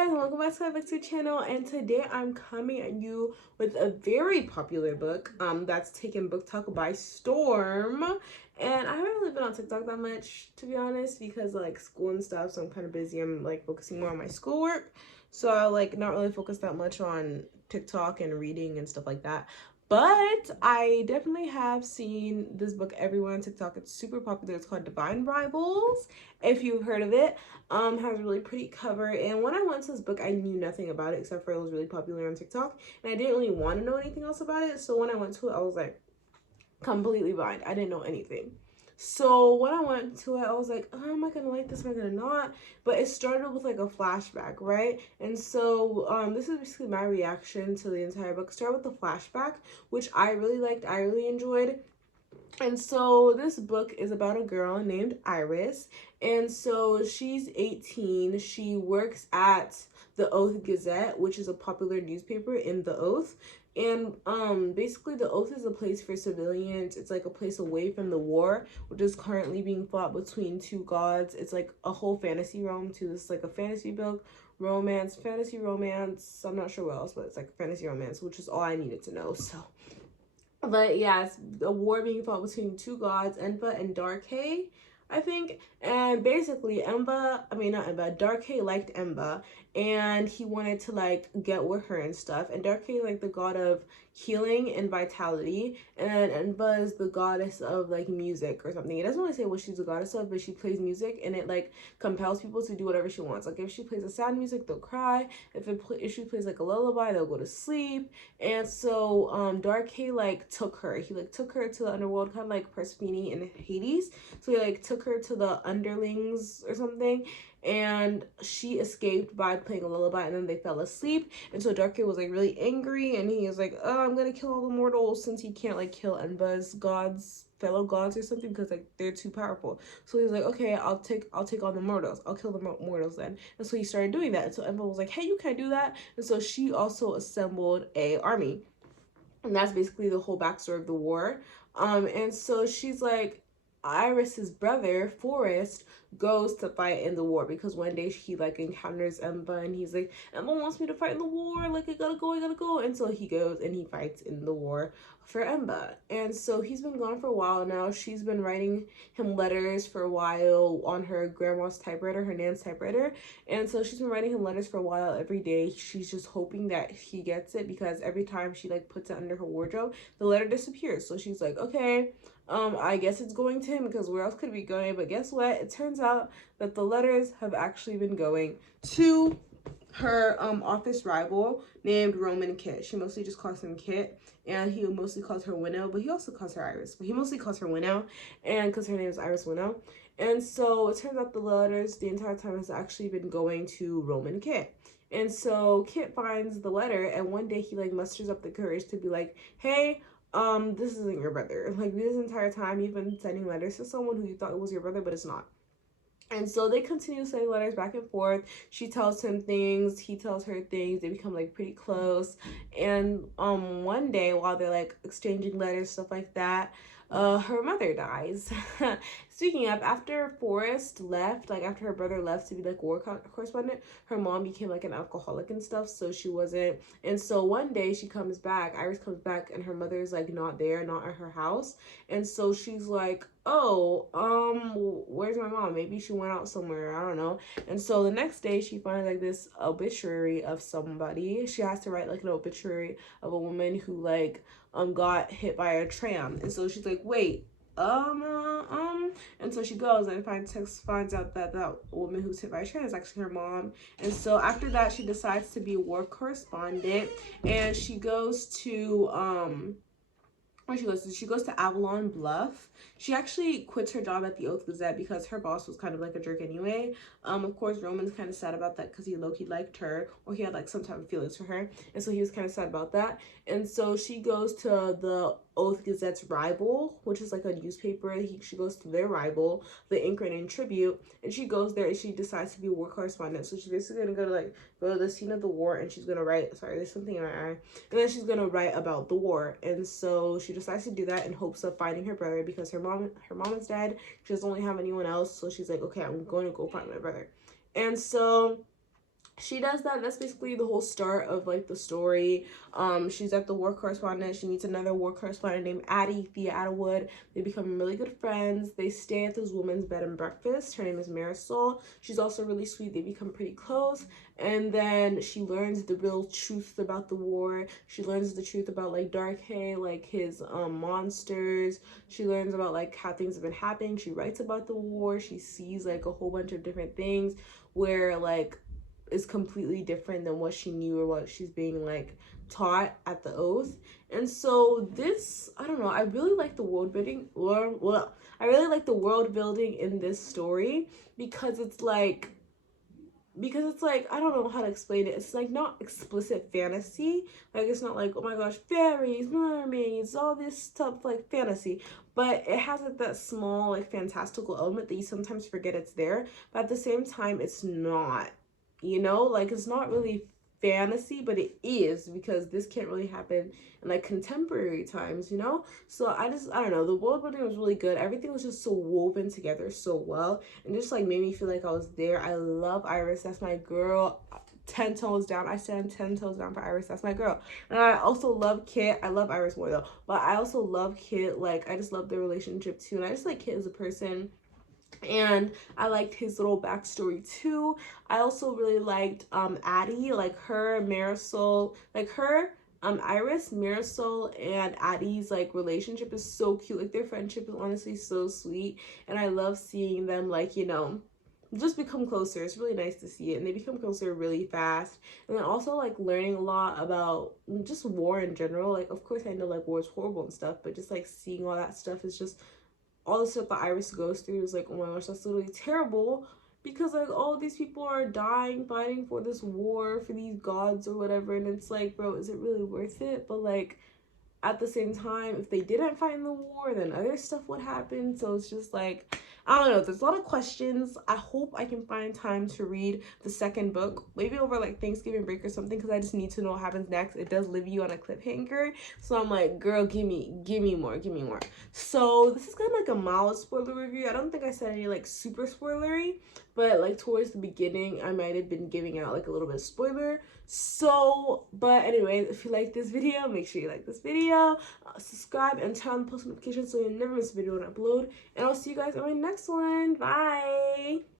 guys, and welcome back to my BookTube channel. And today I'm coming at you with a very popular book that's taken BookTok by storm. And I haven't really been on TikTok that much, to be honest, because of, like, school and stuff, so I'm kind of busy. I'm like focusing more on my schoolwork, so I not really focus that much on TikTok and reading and stuff like that. But I definitely have seen this book everywhere on TikTok. It's super popular. It's called Divine Rivals, if you've heard of it. Has a really pretty cover. And when I went to this book, I knew nothing about it except for it was really popular on TikTok. And I didn't really want to know anything else about it. So when I went to it, I was like completely blind. I didn't know anything. So when I went to it, I was like, oh, am I gonna like this? Am I gonna not? But it started with like a flashback, right? And so this is basically my reaction to the entire book. It started with the flashback, which I really liked. I really enjoyed. And so this book is about a girl named Iris. And so she's 18. She works at the Oath Gazette, which is a popular newspaper in the Oath. And basically the Oath is a place for civilians. It's like a place away from the war, which is currently being fought between two gods. It's like a whole fantasy realm too. It's like a fantasy book, fantasy romance. I'm not sure what else, but it's like fantasy romance, which is all I needed to know. So but yeah, it's a war being fought between two gods, Enva and Darkhay, I think. And basically Darkhay liked Enva, and he wanted to like get with her and stuff. And Darkhay like the god of healing and vitality, and Enva is the goddess of like music or something. It doesn't really say what she's a goddess of, but she plays music, and it like compels people to do whatever she wants. Like if she plays a sad music, they'll cry. If she plays like a lullaby, they'll go to sleep. And so Darkhay like took her. He like took her to the underworld, kind of like Persephone in Hades. So he like took her to the underlings or something, and she escaped by playing a lullaby, and then they fell asleep. And so Darkhay was like really angry, and he was like, oh, I'm gonna kill all the mortals, since he can't like kill Enva's fellow gods or something, because like they're too powerful. So he's like, okay, I'll take on the mortals. I'll kill the mortals then. And so he started doing that. And so Enva was like, hey, you can't do that. And so she also assembled a army, and that's basically the whole backstory of the war. And so she's like, Iris's brother Forrest goes to fight in the war, because one day he like encounters Enva, and he's like, Enva wants me to fight in the war, like I gotta go. And so he goes and he fights in the war for Enva. And so he's been gone for a while now. She's been writing him letters for a while on her grandma's typewriter, her nan's typewriter. And so she's been writing him letters for a while every day. She's just hoping that he gets it, because every time she like puts it under her wardrobe, the letter disappears. So she's like, okay, I guess it's going to him, because where else could it be going? But guess what? It turns out that the letters have actually been going to her office rival named Roman Kit. She mostly just calls him Kit, and he mostly calls her Winnow, but he also calls her Iris. But he mostly calls her Winnow, and because her name is Iris Winnow. And so it turns out the letters the entire time has actually been going to Roman Kit. And so Kit finds the letter, and one day he like musters up the courage to be like, hey, this isn't your brother. Like, this entire time you've been sending letters to someone who you thought was your brother, but it's not. And so they continue sending letters back and forth. She tells him things, he tells her things. They become like pretty close. And one day while they're like exchanging letters, stuff like that, her mother dies. Speaking of, after Forrest left, like after her brother left to be like war correspondent, her mom became like an alcoholic and stuff, so she wasn't. And so one day she comes back, Iris comes back, and her mother's like not there, not at her house. And so she's like, oh, where's my mom? Maybe she went out somewhere, I don't know. And so the next day she finds like this obituary of somebody. She has to write like an obituary of a woman who like got hit by a tram. And so she's like, wait, and so she goes and finds out that that woman who's hit by a tram is actually her mom. And so after that, she decides to be a war correspondent, and she goes to she goes to Avalon Bluff. She actually quits her job at the Oath Gazette because her boss was kind of like a jerk anyway. Of course, Roman's kind of sad about that, because he low-key liked her, or he had like some type of feelings for her, and so he was kind of sad about that. And so she goes to the Oath Gazette's rival, which is like a newspaper. She goes to their rival, the Incrine and Tribute, and she goes there and she decides to be a war correspondent. So she's basically gonna go to the scene of the war, and she's gonna write, sorry, there's something in my eye, and then she's gonna write about the war. And so she decides to do that in hopes of finding her brother, because her mom is dead. She doesn't really have anyone else, so she's like, okay, I'm going to go find my brother. And so she does that. That's basically the whole start of like the story. She's at the war correspondent. She meets another war correspondent named Addie, Thea Attlewood. They become really good friends. They stay at this woman's bed and breakfast. Her name is Marisol. She's also really sweet. They become pretty close. And then she learns the real truth about the war. She learns the truth about like Darkhay, like his monsters. She learns about like how things have been happening. She writes about the war. She sees like a whole bunch of different things where like is completely different than what she knew or what she's being like taught at the oath. And so this, I don't know, I really like the world building, well, I really like the world building in this story because it's like I don't know how to explain it. It's like not explicit fantasy. Like it's not like, oh my gosh, fairies, mermaids, all this stuff like fantasy. But it has like that small like fantastical element that you sometimes forget it's there. But at the same time, it's not. You know, like it's not really fantasy, but it is because this can't really happen in like contemporary times, you know? So I don't know, the world building was really good. Everything was just so woven together so well and just like made me feel like I was there. I love Iris. That's my girl. 10 toes down. I stand 10 toes down for Iris. That's my girl. And I also love Kit. I love Iris more though, but I also love Kit. Like I just love their relationship too. And I just like Kit as a person. And I liked his little backstory too. I also really liked Addie, like her, Marisol, like her, Iris, Marisol, and Addie's like relationship is so cute. Like their friendship is honestly so sweet, and I love seeing them like, you know, just become closer. It's really nice to see it, and they become closer really fast. And then also like learning a lot about just war in general. Like of course I know like war is horrible and stuff, but just like seeing all that stuff is just all the stuff that Iris goes through is like, oh my gosh, that's literally terrible because like all these people are dying fighting for this war for these gods or whatever, and it's like, bro, is it really worth it? But like at the same time, if they didn't fight in the war, then other stuff would happen. So it's just like, I don't know, there's a lot of questions. I hope I can find time to read the second book, maybe over like Thanksgiving break or something, because I just need to know what happens next. It does leave you on a cliffhanger, so I'm like, girl, give me more. So this is kind of like a mild spoiler review. I don't think I said any like super spoilery, but like towards the beginning I might have been giving out like a little bit of spoiler. So but anyways, if you like this video, make sure you like this video, subscribe and turn on the post notifications so you never miss a video when I upload, and I'll see you guys in my next one. Bye.